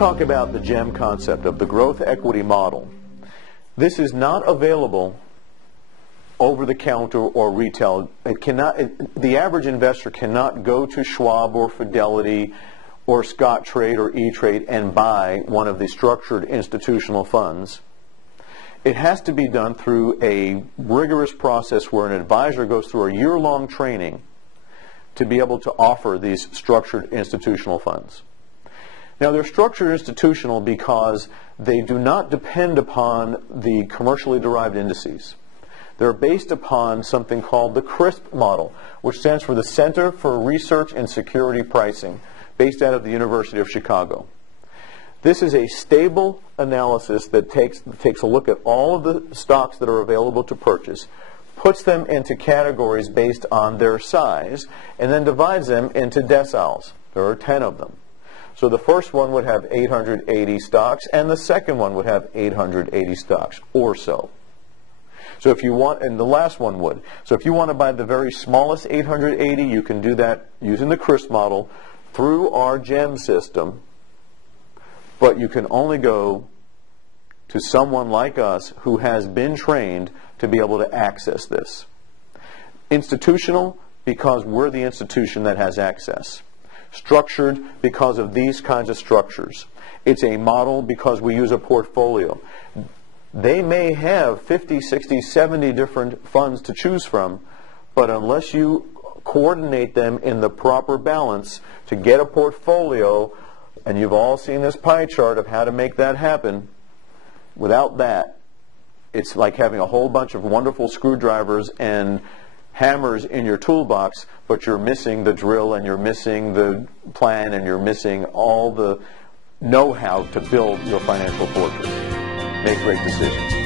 talk about the GEM concept of the growth equity model, this is not available over the counter or retail. The average investor cannot go to Schwab or Fidelity or Scottrade or E-Trade and buy one of the structured institutional funds. It has to be done through a rigorous process where an advisor goes through a year-long training to be able to offer these structured institutional funds. Now, they're structured institutional because they do not depend upon the commercially derived indices. They're based upon something called the CRSP model, which stands for the Center for Research and Security Pricing, based out of the University of Chicago. This is a stable analysis that takes a look at all of the stocks that are available to purchase, puts them into categories based on their size, and then divides them into deciles. There are 10 of them. So the first one would have 880 stocks, and the second one would have 880 stocks or so. So if you want, and the last one would. So if you want to buy the very smallest 880, you can do that using the CRSP model through our GEM system, but you can only go to someone like us who has been trained to be able to access this. Institutional, because we're the institution that has access. Structured, because of these kinds of structures. It's a model because we use a portfolio. They may have 50, 60, 70 different funds to choose from, but unless you coordinate them in the proper balance to get a portfolio, and you've all seen this pie chart of how to make that happen, without that, it's like having a whole bunch of wonderful screwdrivers and hammers in your toolbox, but you're missing the drill and you're missing the plan and you're missing all the know-how to build your financial fortress. Make great decisions.